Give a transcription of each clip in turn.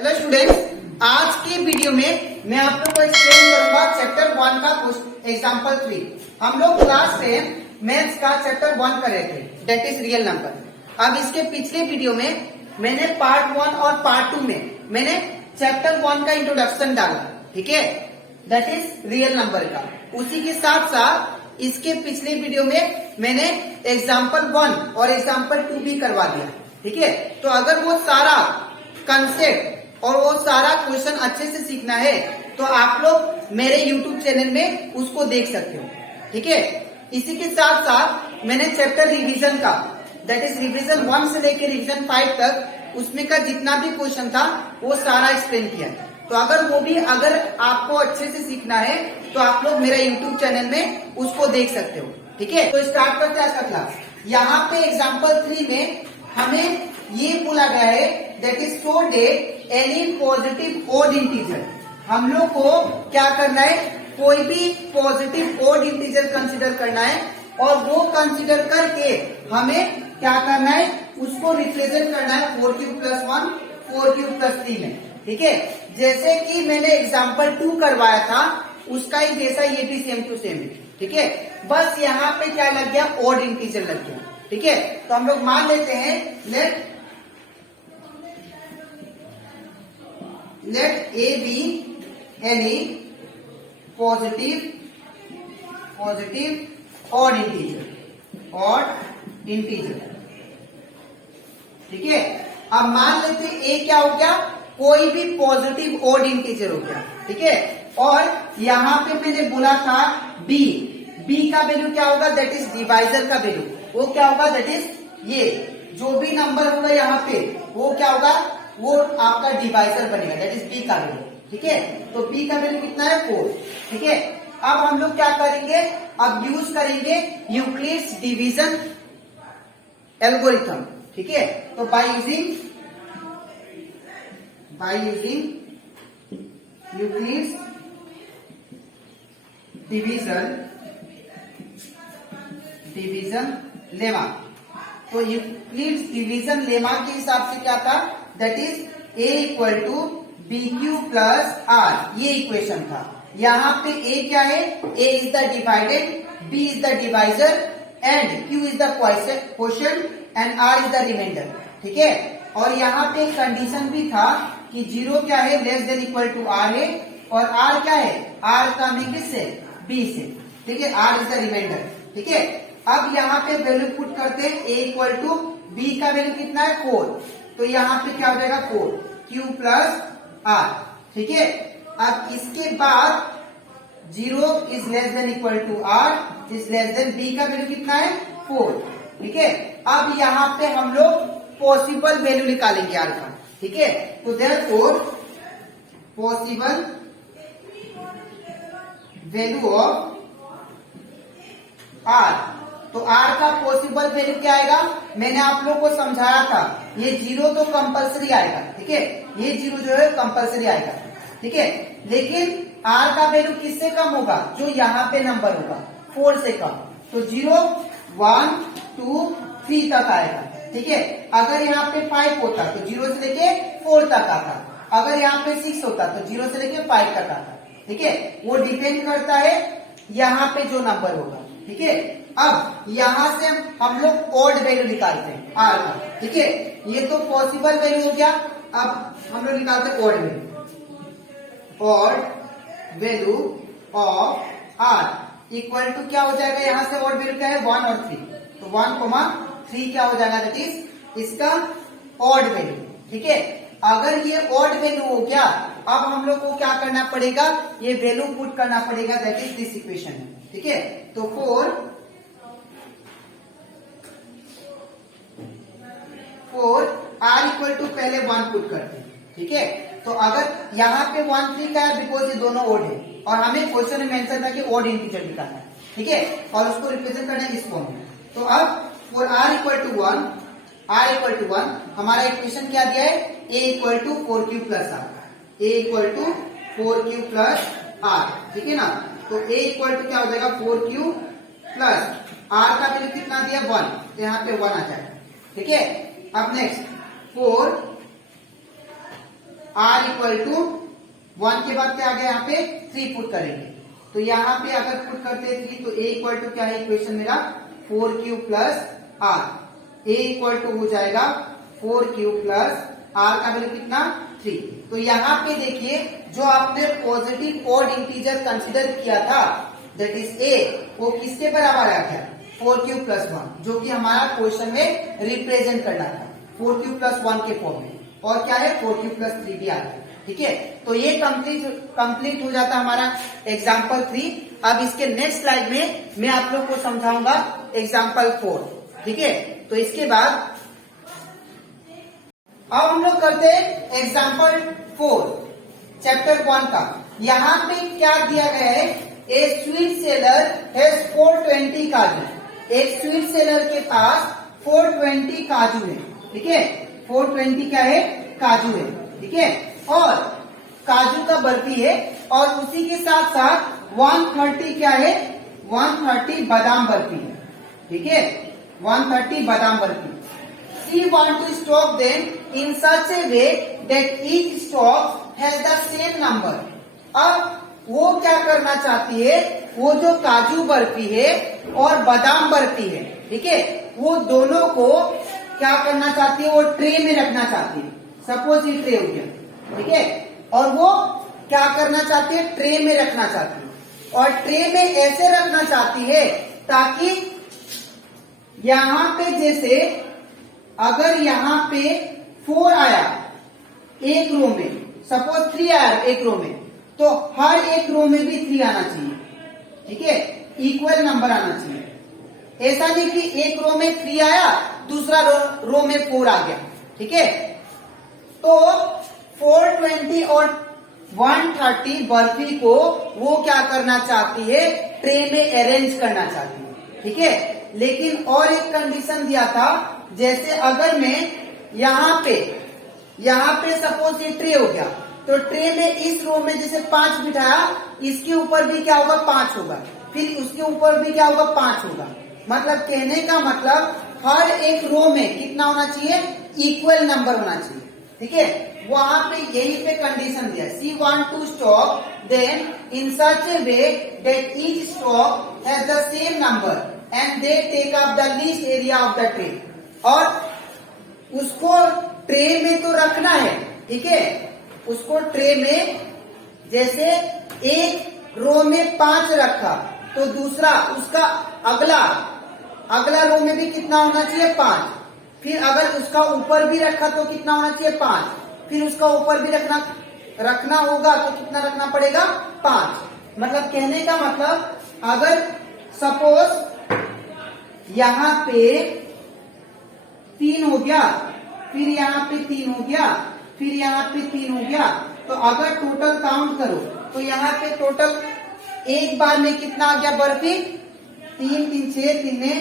Hello students, आज के video में मैं आप लोग को एक्सप्लेन करूंगा चैप्टर 1 का एग्जांपल 3। हम लोग क्लास 10 मैथ्स का चैप्टर 1 कर रहे थे, दैट इज रियल नंबर। अब इसके पिछले वीडियो में मैंने पार्ट 1 और पार्ट 2 में मैंने चैप्टर 1 का इंट्रोडक्शन डाला, ठीक है, दैट इज रियल नंबर का। उसी के साथ साथ इसके पिछले वीडियो में मैंने एग्जाम्पल 1 और एग्जाम्पल 2 भी करवा दिया, ठीक है। तो अगर वो सारा कंसेप्ट और वो सारा क्वेश्चन अच्छे से सीखना है तो आप लोग मेरे YouTube चैनल में उसको देख सकते हो, ठीक है। इसी के साथ साथ मैंने चैप्टर रिवीजन का, दैट इज रिवीजन 1 से लेकर रिवीजन 5 तक, उसमें का जितना भी क्वेश्चन था वो सारा एक्सप्लेन किया। तो अगर आपको अच्छे से सीखना है तो आप लोग मेरा YouTube चैनल में उसको देख सकते हो, ठीक है। तो स्टार्ट करते हैं आज का क्लास। यहाँ पे एग्जाम्पल 3 में हमें ये बोला गया है that is show that any positive odd integer. हम लोग को क्या करना है, कोई भी पॉजिटिव ओड इंटीजर कंसीडर करना है और वो कंसीडर करके हमें क्या करना है, उसको रिप्रेजेंट करना है 4³+1 4³+3 में, ठीक है। जैसे कि मैंने एग्जाम्पल 2 करवाया था उसका ही जैसा ये भी सेम टू सेम है, ठीक है। बस यहाँ पे क्या लग गया, ओड इंटीजर लग गया, ठीक है। तो हम लोग मान लेते हैं let A be any positive odd integer, ठीक है। अब मान लेते हैं A क्या हो गया, कोई भी पॉजिटिव ओड इंटीजर हो गया, ठीक है। और यहाँ पे मैंने बोला था B का वैल्यू क्या होगा, दैट इज डिवाइजर का वैल्यू। वो क्या होगा, दैट इज ये जो भी नंबर होगा यहाँ पे वो क्या होगा, वो आपका डिवाइजर बनेगा, दैट इज बी का वैल्यू, ठीक है। तो बी का वैल्यू कितना है, 4, ठीक है। अब हम लोग क्या करेंगे, अब यूज करेंगे यूक्लिड्स डिवीजन एल्गोरिथम, ठीक है। तो by using Euclid's division lemma. तो यूक्लिड्स डिवीजन लेमा के हिसाब से क्या था, दैट इज A = BQ+R, ये इक्वेशन था। यहाँ पे A क्या है, A is the divided, B is the divisor and Q is the quotient and R is the remainder, ठीक है। और यहाँ पे कंडीशन भी था कि 0 क्या है, <= R है, और R क्या है, R का भी किससे, B से, ठीक है। R इज द रिमाइंडर, ठीक है। अब यहाँ पे वैल्यू पुट करते हैं, A = B का वैल्यू कितना है, 4, तो यहाँ पे क्या हो जाएगा, 4Q+R, ठीक है। अब इसके बाद 0 इज <= R इज B का वैल्यू कितना है, 4, ठीक है। अब यहाँ पे हम लोग पॉसिबल वैल्यू निकालेंगे R का, ठीक है। तो therefore possible value of R, तो R का पॉसिबल वैल्यू क्या आएगा, मैंने आप लोग को समझाया था, ये 0 तो कंपलसरी आएगा, ठीक है। ये 0 जो है कंपलसरी आएगा, ठीक है। लेकिन R का वैल्यू किससे कम होगा, जो यहाँ पे नंबर होगा 4 से कम, तो 0 1 2 3 तक आएगा, ठीक है। अगर यहाँ पे 5 होता तो 0 से लेके 4 तक आता, अगर यहाँ पे 6 होता तो 0 से लेके 5 तक आता, ठीक है। वो डिपेंड करता है यहाँ पे जो नंबर होगा, ठीक है। अब यहां से हम लोग ओड वैल्यू निकालते हैं R का, ठीक है। ये तो पॉसिबल वैल्यू हो गया, अब हम लोग निकालते हैं odd value of R equal to क्या हो जाएगा, यहां से ओड वैल्यू क्या है, 1 और 3, तो 1,3 क्या हो जाएगा, दैट इज इसका ओड वैल्यू, ठीक है। अगर ये ओड वैल्यू हो गया, अब हम लोग को क्या करना पड़ेगा, ये वैल्यू पुट करना पड़ेगा, दैट इज दिस इक्वेशन में, ठीक है। तो 4 R = पहले 1 पुट करते हैं, ठीक है। तो अगर यहाँ पे 1 3 का है, बिकॉज ये दोनों ओड है और हमें क्वेश्चन में मेंशन था कि ओड इंटीजर निकालना है, ठीक है, और उसको रिप्रेजेंट करना है इस फॉर्म में। तो अब फॉर R = 1 हमारा इक्वेशन क्या दिया है, A = 4Q+R, A = 4Q+R, ठीक है ना। तो A = क्या हो जाएगा, 4Q+R का वैल्यू कितना दिया, 1, तो यहाँ पे 1 आ जाएगा, ठीक है। अब नेक्स्ट 4 r इक्वल टू 1 के बाद क्या आ गया यहाँ पे 3 पुट करेंगे। तो यहाँ पे अगर पुट करते हैं 3 तो a इक्वल टू क्या है इक्वेशन मेरा 4q plus r। a equal to हो जाएगा 4q प्लस r का वैल्यू कितना 3। तो यहाँ पे देखिए जो आपने पॉजिटिव ऑड इंटीजर कंसिडर किया था दैट इज a, वो किसके बराबर आ गया 4q प्लस 1, जो कि हमारा क्वेश्चन में रिप्रेजेंट करना था 4q प्लस 1 के फॉर्म में। और क्या है 4q प्लस 3 भी आ गया। ठीक है, तो ये कंप्लीट हो जाता हमारा एग्जाम्पल 3। अब इसके नेक्स्ट स्लाइड में मैं आप लोग को समझाऊंगा एग्जाम्पल 4। ठीक है, तो इसके बाद अब हम लोग करते हैं एग्जाम्पल 4 चैप्टर 1 का। यहाँ पे क्या दिया गया है, ए स्वीट सेलर हैज 420 काजू। एक स्वीट सेलर के पास 420 काजू है। ठीक है, 420 क्या है काजू है। ठीक है, और काजू का बर्फी है और उसी के साथ साथ 130 क्या है 130 बादाम बर्फी है। ठीक है, 130 बादाम barfi. She want to stock them in such a way that each stock has the same number। अब वो क्या करना चाहती है, वो जो काजू बर्फी है और बादाम बर्फी है, ठीक है, वो दोनों को क्या करना चाहती है, वो ट्रे में रखना चाहती है। सपोज ये ट्रे हो गया। ठीक है, और वो क्या करना चाहती है, ट्रे में रखना चाहती है। और ट्रे में ऐसे रखना चाहती है ताकि यहां पे जैसे अगर यहाँ पे 4 आया एक रो में, सपोज 3 आया एक रो में, तो हर एक रो में भी 3 आना चाहिए। ठीक है, इक्वल नंबर आना चाहिए। ऐसा नहीं कि एक रो में 3 आया दूसरा रो में 4 आ गया। ठीक है, तो 420 और 130 बर्फी को वो क्या करना चाहती है, ट्रे में अरेंज करना चाहती है। ठीक है, लेकिन और एक कंडीशन दिया था, जैसे अगर मैं यहाँ पे सपोज ये ट्रे हो गया, तो ट्रे में इस रो में जैसे 5 बिठाया, इसके ऊपर भी क्या होगा 5 होगा, फिर उसके ऊपर भी क्या होगा 5 होगा। मतलब कहने का मतलब हर एक रो में कितना होना चाहिए, इक्वल नंबर होना चाहिए। ठीक है, वहां पे यही पे कंडीशन दिया, she want to stack them in such a way that each stack has the same number and they take up the least area of the tray. और उसको ट्रे में तो रखना है। ठीक है, उसको ट्रे में जैसे एक रो में 5 रखा, तो दूसरा उसका अगला रो में भी कितना होना चाहिए 5। फिर अगर उसका ऊपर भी रखा तो कितना होना चाहिए 5। फिर उसका ऊपर भी रखना होगा तो कितना रखना पड़ेगा 5। मतलब कहने का मतलब अगर सपोज यहाँ पे 3 हो गया, फिर यहाँ पे 3 हो गया, फिर यहाँ पे 3 हो गया, तो अगर टोटल काउंट करो तो यहाँ पे टोटल एक बार में कितना आ गया बर्फी, 3 3 6 3 में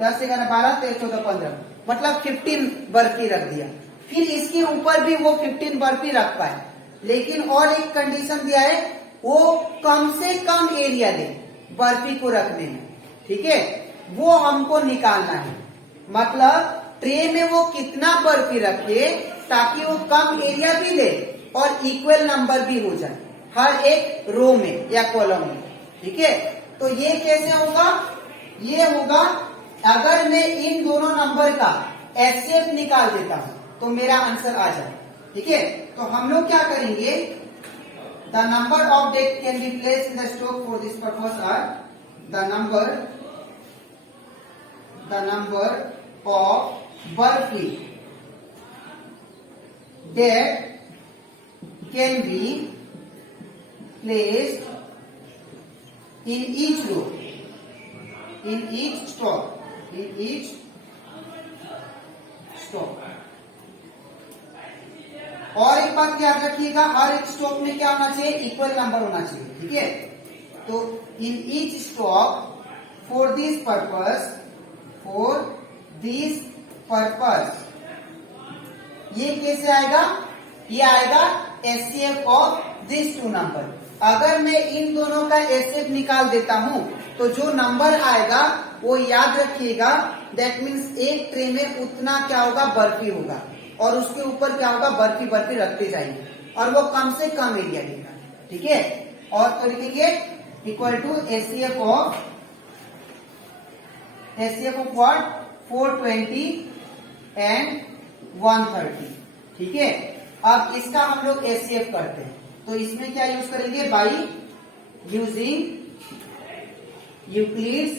10 11 12 13 14 15, मतलब 15 बर्फी रख दिया। फिर इसके ऊपर भी वो 15 बर्फी रख पाए, लेकिन और एक कंडीशन दिया है, वो कम से कम एरिया दे बर्फी को रखने में। ठीक है, वो हमको निकालना है। मतलब ट्रे में वो कितना बर्फी रखे ताकि वो कम एरिया भी ले और इक्वल नंबर भी हो जाए हर एक रो में या कॉलम में। ठीक है, तो ये कैसे होगा, ये होगा अगर मैं इन दोनों नंबर का एचसीएफ निकाल देता हूं तो मेरा आंसर आ जाए। ठीक है, तो हम लोग क्या करेंगे, the number of that can be placed in the stack for this purpose are the number of barfi that can be placed in each row, in each stock, और एक बात याद रखिएगा, हर एक स्टॉक में क्या होना चाहिए, इक्वल नंबर होना चाहिए। ठीक है, तो इन each stock for this purpose ये कैसे आएगा, ये आएगा एचसीएफ ऑफ दिस 2 नंबर। अगर मैं इन दोनों का एचसीएफ निकाल देता हूं तो जो नंबर आएगा वो याद रखिएगा, दैट मीन्स एक ट्रे में उतना क्या होगा बर्फी होगा और उसके ऊपर क्या होगा बर्फी रखते जाएंगे। और वो कम से कम एरिया लेगा, ठीक है। और तो लिखेंगे equal to HCF of what 420 and 130, ठीक है। अब इसका हम लोग एचसीएफ करते हैं, तो इसमें क्या यूज करेंगे, by using Euclid's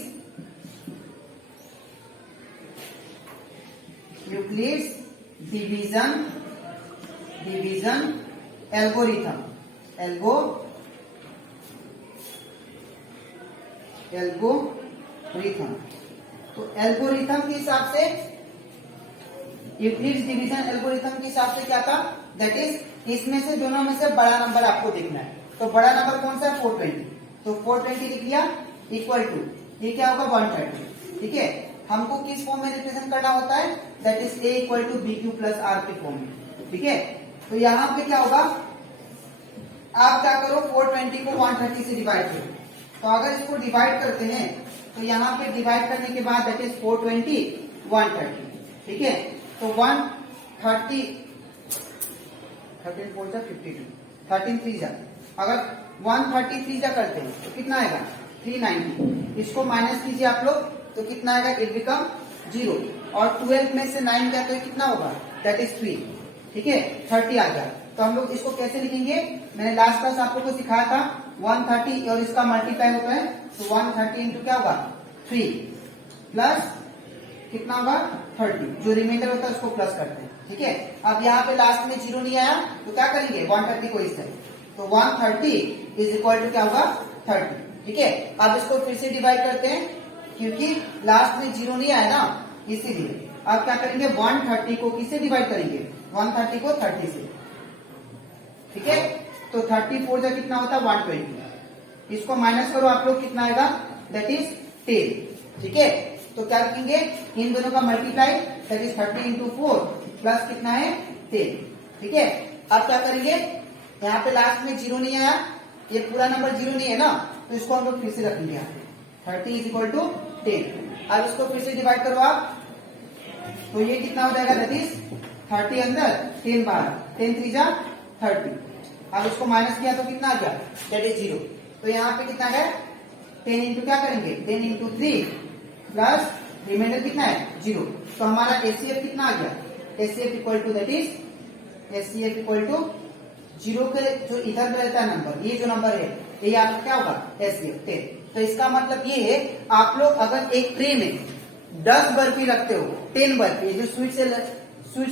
division algorithm तो एल्गोरिथम के हिसाब से, यूक्लिड्स डिवीजन एल्गोरिथम के हिसाब से क्या था, दैट इज इसमें से दोनों में से बड़ा नंबर आपको देखना है। तो बड़ा नंबर कौन सा है, 420, तो 420 लिख लिया इक्वल टू, ये क्या होगा 130, ठीक है। हमको किस फॉर्म में रिप्रेजेंट करना होता है, that is a equal to b q plus r के फॉर्म में, ठीक है। तो यहाँ पे क्या होगा, आप क्या करो 420 को 130 से डिवाइड करो। तो अगर इसको डिवाइड करते हैं तो यहाँ पे डिवाइड करने के बाद दैट इज 420 130, ठीक है। तो 130 13 4 जा 52 13 3 जा, अगर 133 जा करते हैं तो कितना आएगा 390, इसको माइनस कीजिए आप लोग तो कितना आएगा, इट बिकम 0, और 12 में से 9 गया तो कितना होगा, दैट इज 3, ठीक है, 30 आ गया। तो हम लोग इसको कैसे लिखेंगे, मैंने लास्ट क्लास आप लोग को सिखाया था 130 और इसका मल्टीप्लाई होता है, तो 130 इंटू क्या होगा 3 प्लस कितना होगा 30, जो रिमाइंडर होता है उसको प्लस करते हैं, ठीक है। अब यहाँ पे लास्ट में 0 नहीं आया तो क्या करेंगे 130 को इस तरह, तो 130 इज इक्वल टू क्या होगा 30, ठीक है। अब इसको फिर से डिवाइड करते हैं क्योंकि लास्ट में 0 नहीं आया ना, इसीलिए अब क्या करेंगे 130 को किससे डिवाइड करेंगे, 130 को 30 से, ठीक है। तो 34 जा कितना होता है 120, इसको माइनस करो आप लोग कितना आएगा, दैट इज 10, ठीक है। तो क्या रखेंगे, इन दोनों का multiply that is 30 into 4 plus कितना है 10, ठीक है। अब क्या करेंगे, यहाँ पे लास्ट में 0 नहीं आया, ये पूरा नंबर 0 नहीं है ना, तो इसको हम लोग फिर से रखेंगे यहाँ पे 30 इज इक्वल टू 10। अब इसको फिर से डिवाइड करो आप, तो ये कितना हो जाएगा, दैट इज 30 अंदर 10 बाहर, 10 3 जा 30। अब इसको माइनस किया तो कितना आ गया, दैट इज 0। तो यहाँ पे कितना है 10 इंटू क्या करेंगे 10 इंटू 3 प्लस रिमाइंडर कितना है 0। तो हमारा एचसीएफ कितना आ गया, HCF equal to that is HCF equal to 0 के जो इधर में रहता है नंबर, ये जो नंबर है ये आपका क्या होगा एचसीएफ 10। तो इसका मतलब ये है, आप लोग अगर एक ट्रे में 10 बर्फी रखते हो, 10 बर्फी, जो स्वीट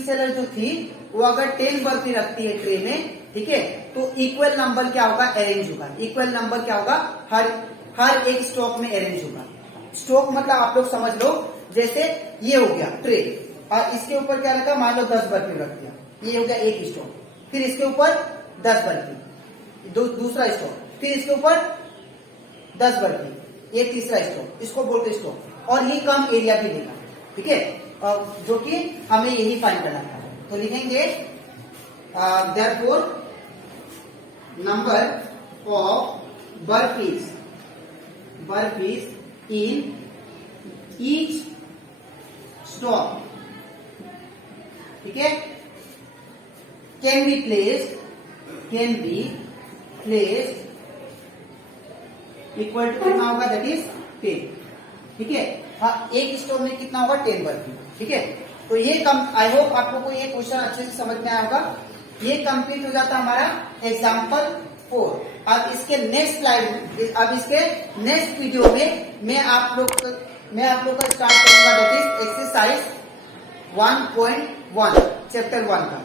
सेलर जो थी वो अगर 10 बर्फी रखती है ट्रे में, ठीक है, तो इक्वल नंबर क्या होगा, अरेंज होगा। इक्वल नंबर क्या होगा, हर एक स्टॉक में अरेंज होगा। स्टॉक मतलब आप लोग समझ लो, जैसे ये हो गया ट्रे और इसके ऊपर क्या रखा, मान लो 10 बर्फी रख दिया, ये हो गया एक स्टॉक, फिर इसके ऊपर 10 बर्फी, दूसरा स्टॉक, फिर इसके ऊपर 10 बर्फी, एक तीसरा स्टॉक, इसको बोलते स्टॉक, और ये कम एरिया भी लेगा, ठीक है, जो कि हमें यही फाइंड करना था। तो लिखेंगे therefore number of barfis in each stock, ठीक है, can be placed equal to कितना होगा, दैट इज 10, ठीक है। हाँ, एक स्टोर में कितना होगा 10 बर्फी, ठीक है। तो ये आई होप आप लोगों को ये क्वेश्चन अच्छे से समझ में आया होगा। ये कंप्लीट हो जाता हमारा एग्जाम्पल 4। अब इसके नेक्स्ट स्लाइड, अब इसके नेक्स्ट वीडियो में मैं आप लोग का स्टार्ट करूंगा, दैट इज एक्सरसाइज 1.1 चैप्टर 1 का।